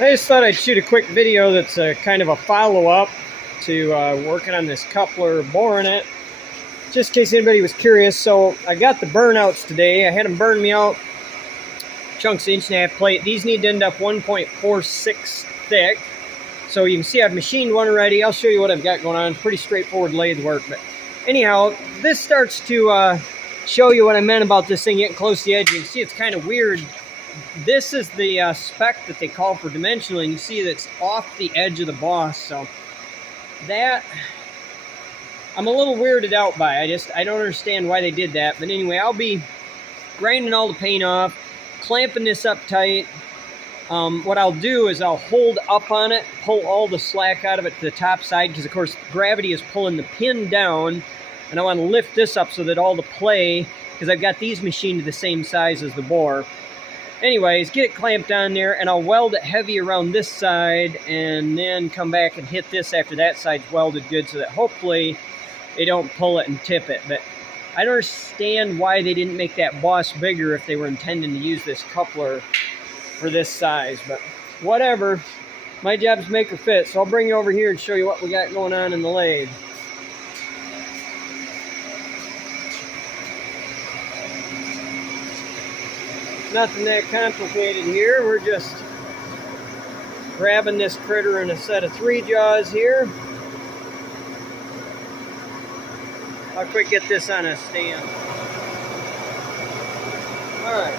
I just thought I'd shoot a quick video that's a kind of a follow-up to working on this coupler, boring it, just in case anybody was curious. So I got the burnouts today. I had them burn me out chunks 1.5 plate. These need to end up 1.46 thick. So you can see I've machined one already. I'll show you what I've got going on. It's pretty straightforward lathe work. But anyhow, this starts to show you what I meant about this thing getting close to the edge. You can see it's kind of weird. This is the spec that they call for dimensional, and you see that's off the edge of the boss. So that I'm a little weirded out by. I don't understand why they did that. But anyway, I'll be grinding all the paint off, clamping this up tight. What I'll do is I'll hold up on it, pull all the slack out of it to the top side, because of course gravity is pulling the pin down, and I want to lift this up so that all the play, because I've got these machined to the same size as the bore. Anyways, get it clamped on there, and I'll weld it heavy around this side, and then come back and hit this after that side's welded good, so that hopefully they don't pull it and tip it. But I don't understand why they didn't make that boss bigger if they were intending to use this coupler for this size, but whatever. My job's to make her fit, so I'll bring you over here and show you what we got going on in the lathe. Nothing that complicated here. We're just grabbing this critter in a set of 3 jaws here. I'll quick get this on a stand. Alright.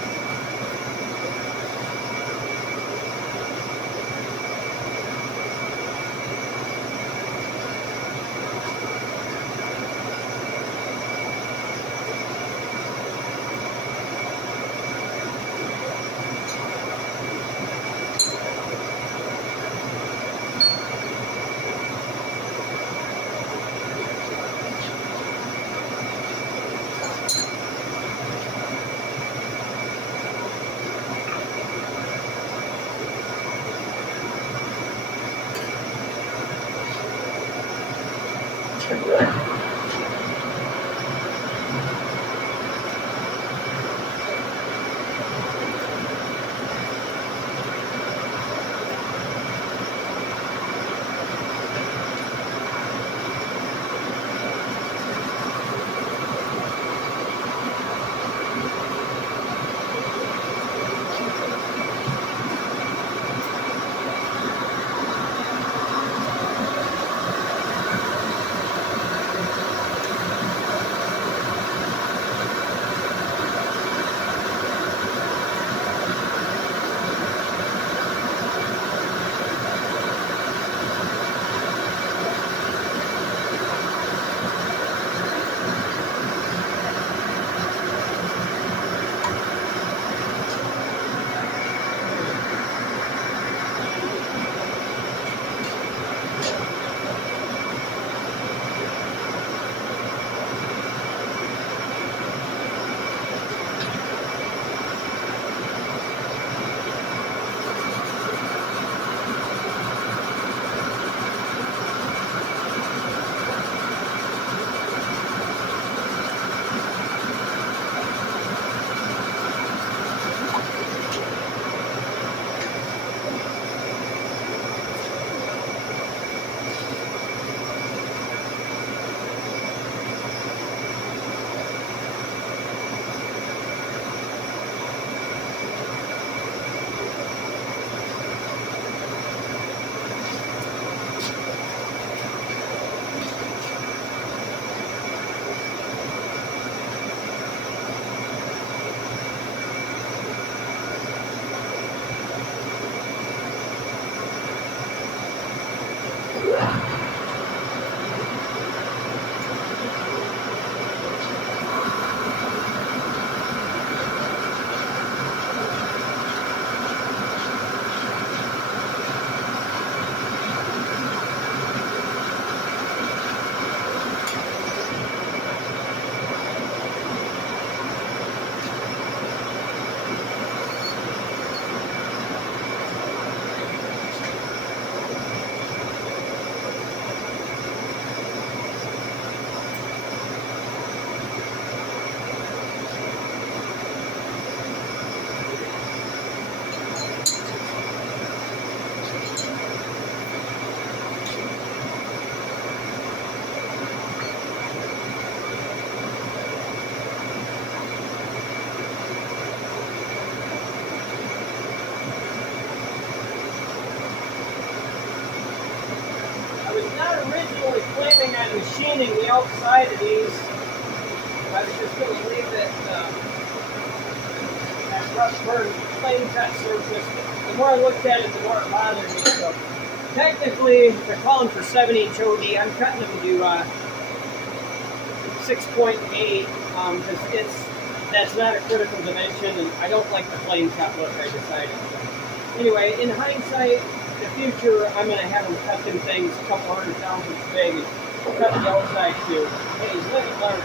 not originally planning on machining the outside of these. I was just going to leave it that rough burn plain cut surface. The more I looked at it, the more it bothered me. So technically, they're calling for 7-inch OD. I'm cutting them to 6.8 because that's not a critical dimension, and I don't like the plain cut look. I decided. So anyway, in hindsight, in the future, I'm going to have them cut them things a couple hundred thousandths big and cut the outside too. Hey, he's living large.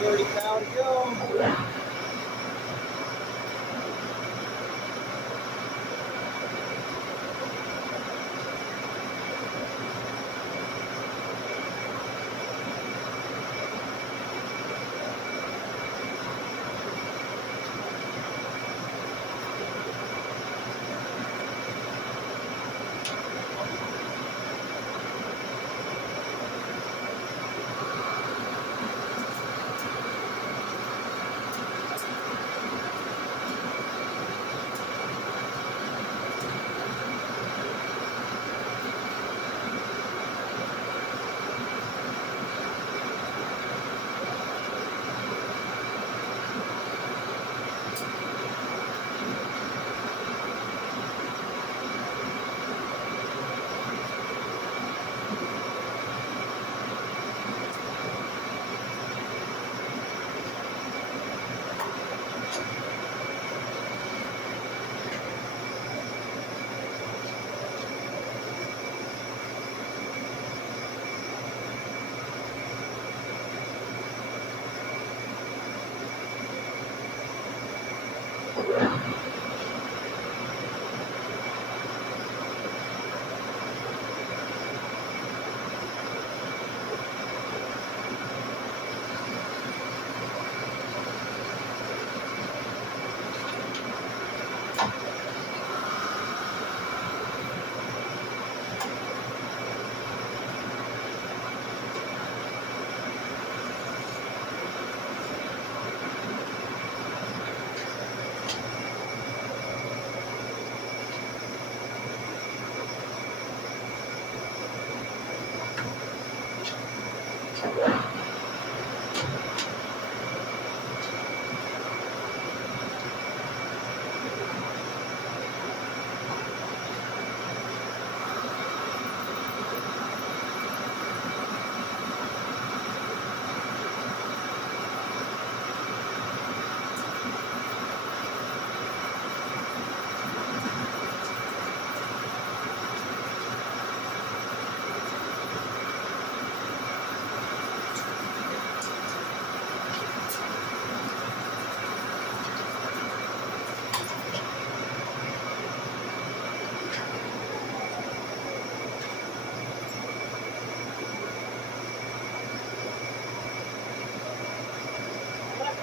$30,000 to go.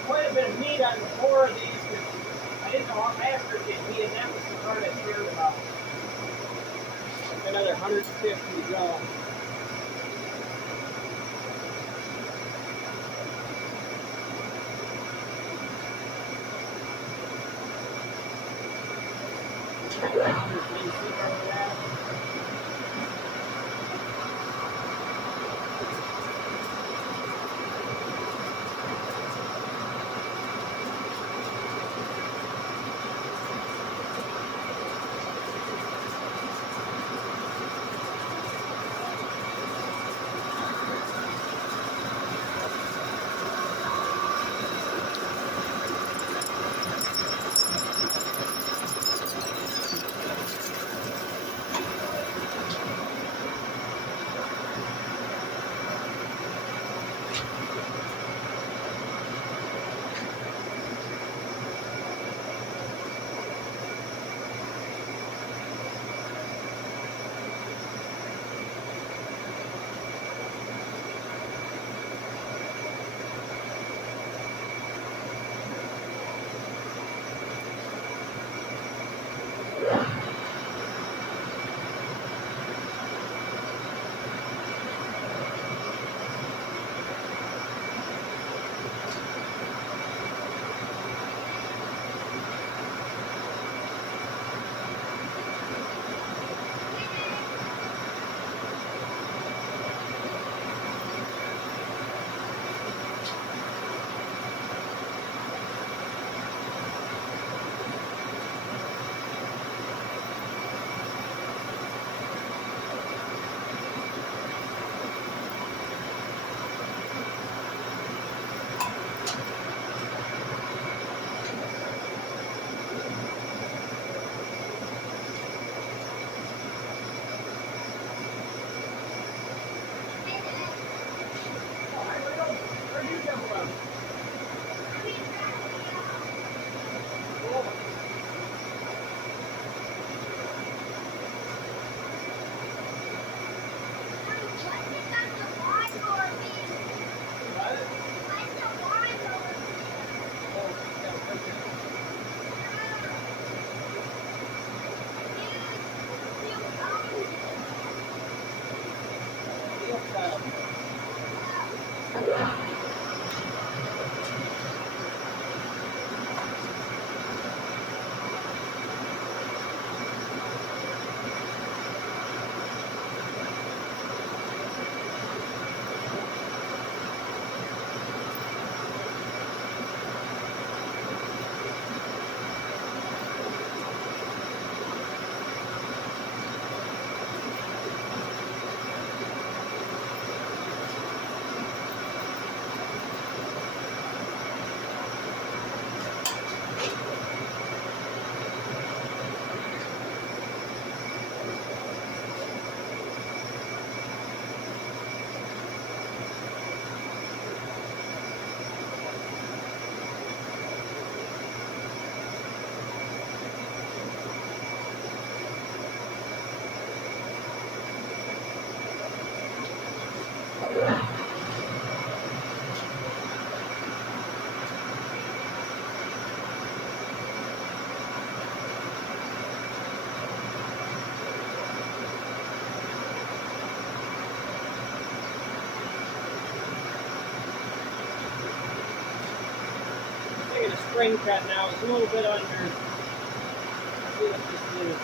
Quite a bit of meat on the 4 of these because I didn't know how fast they're getting meat, and that was the part I cared about. Another 150 to go. spring cut now. It's a little bit under. Let's see what this is.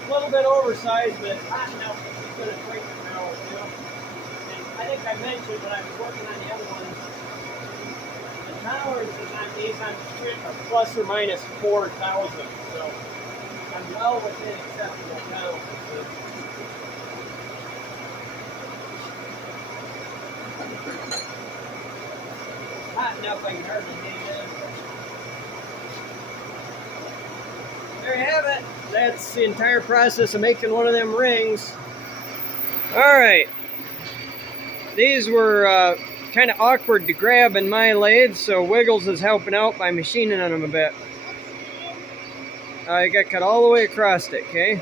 A little bit oversized, but it's hot enough it's going to break the power, you know. And I think I mentioned when I was working on the other ones, the tolerances on these on are plus or minus 4,000, so I'm well within acceptable tolerances. It's hot enough I can hardly get in. There you have it. That's the entire process of making one of them rings. Alright. These were kind of awkward to grab in my lathe, so Wiggles is helping out by machining on them a bit. I got cut all the way across it, okay?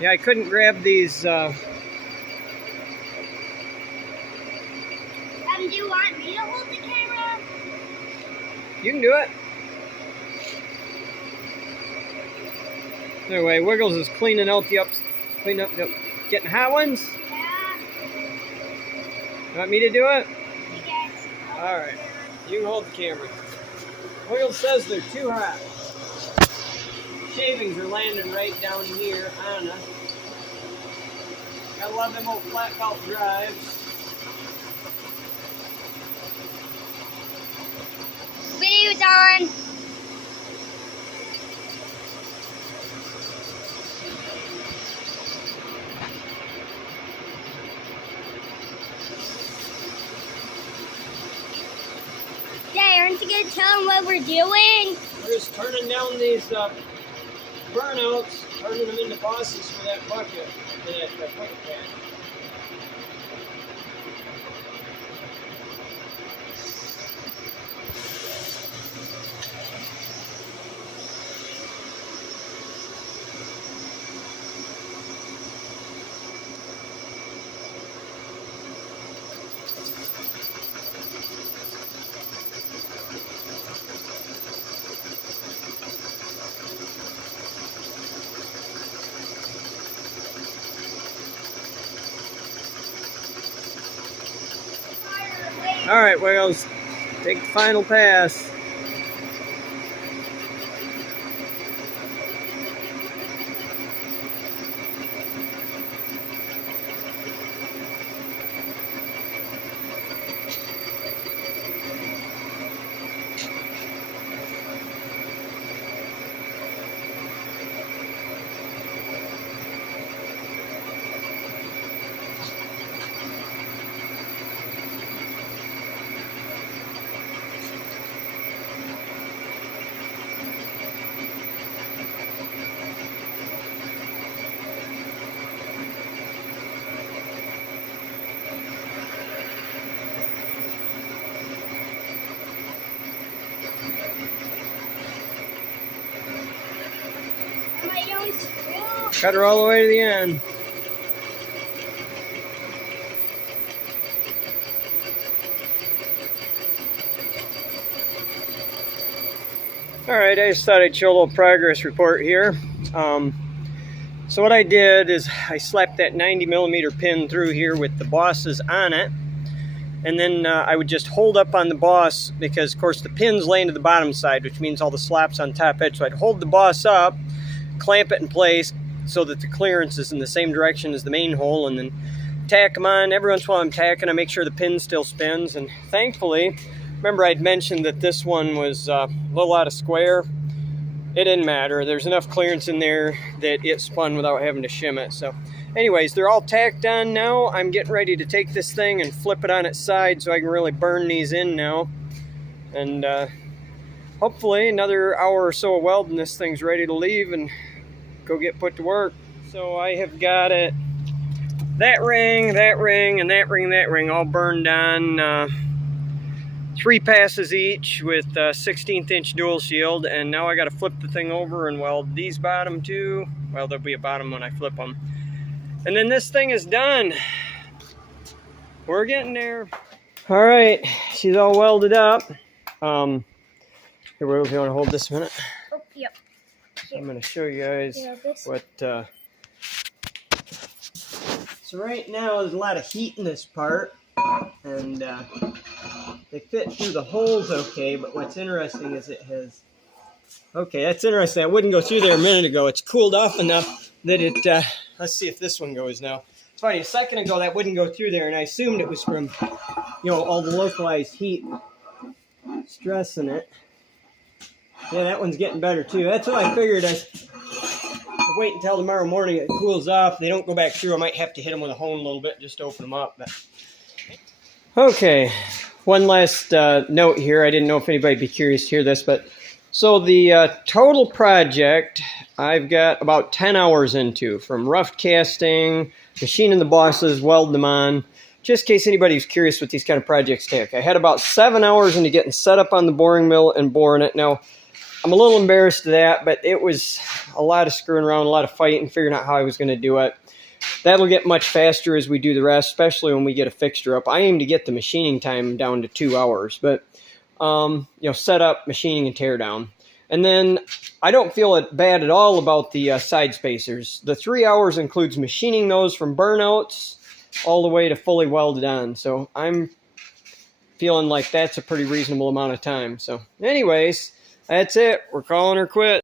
Yeah, I couldn't grab these. Do you want me to hold the camera? You can do it. Anyway, Wiggles is cleaning out the getting hot ones. Yeah. You want me to do it? Yes. All right. You can hold the camera. Wiggles says they're too hot. Shavings are landing right down here on us. Gotta love them old flat belt drives. Video's on. Dad, aren't you going to tell them what we're doing? We're just turning down these burnouts, turning them into bosses for that bucket, for that bucket pan. All right, Wiggles, take the final pass. Cut her all the way to the end. Alright, I just thought I'd show a little progress report here. So what I did is I slapped that 90mm pin through here with the bosses on it. And then I would just hold up on the boss because, of course, the pin's laying to the bottom side, which means all the slaps on top edge. So I'd hold the boss up, clamp it in place so that the clearance is in the same direction as the main hole, and then tack them on. Every once in a while I'm tacking, I make sure the pin still spins. And thankfully, remember I'd mentioned that this one was a little out of square. It didn't matter. There's enough clearance in there that it spun without having to shim it. So anyways, they're all tacked on now. I'm getting ready to take this thing and flip it on its side so I can really burn these in now. And hopefully another hour or so of welding, this thing's ready to leave and go get put to work. So I have got it, that ring, and that ring all burned on 3 passes each with 16th inch dual shield, and now I got to flip the thing over and weld these bottom two. Well, there'll be a bottom when I flip them. And then this thing is done. We're getting there. All right, she's all welded up. Here, Will, if you want to hold this a minute. Oh, yep. I'm going to show you guys what... So right now there's a lot of heat in this part, and they fit through the holes okay, but what's interesting is it has... Okay, that's interesting. I wouldn't go through there a minute ago. It's cooled off enough that it... let's see if this one goes now. It's funny, a second ago that wouldn't go through there, and I assumed it was from, you know, all the localized heat stressing it. Yeah, that one's getting better too. That's what I figured. I wait until tomorrow morning it cools off. They don't go back through. I might have to hit them with a hone a little bit just to open them up. But. Okay, one last note here. I didn't know if anybody'd be curious to hear this, but so the total project I've got about 10 hours into, from rough casting, machining the bosses, welding them on. Just in case anybody's curious what these kind of projects take. I had about 7 hours into getting set up on the boring mill and boring it. Now, I'm a little embarrassed of that, but it was a lot of screwing around, a lot of fighting, figuring out how I was going to do it. That'll get much faster as we do the rest, especially when we get a fixture up. I aim to get the machining time down to 2 hours, but you know, set up, machining, and tear down. And then I don't feel bad at all about the side spacers. The 3 hours includes machining those from burnouts all the way to fully welded on. So I'm feeling like that's a pretty reasonable amount of time. So anyways, that's it. We're calling her quit.